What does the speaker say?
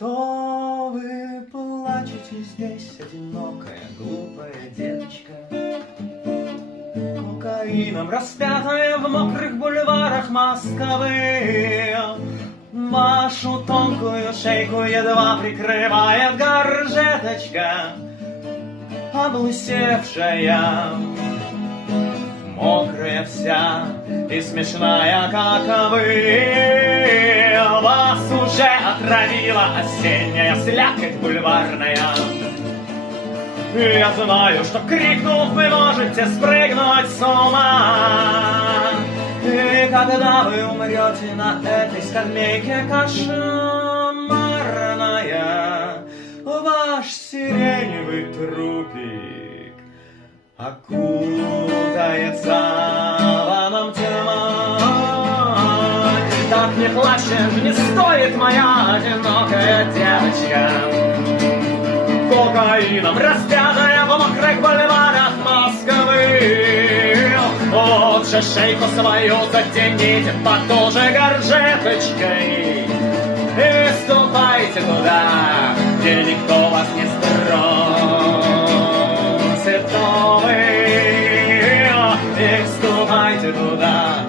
Что вы плачете здесь, одинокая, глупая деточка? Кокаином распятая в мокрых бульварах Москвы, вашу тонкую шейку едва прикрывает горжеточка, облысевшая, мокрая вся и смешная, как вы. Вас уже отравила осенняя слякоть бульварная. Я знаю, что, крикнув, вы можете спрыгнуть с ума. И когда вы умрете на этой скамейке кошмарная, ваш сиреневый трупик окутается ваном тьмой. Так не плачем, не стоит моя одинокая девочка, кокаином распятая в мокрых бульварах Москвы. Лучше шейку свою затяните потуже горжеточкой и ступайте туда, где никто вас не спросит, кто вы. И ступайте туда,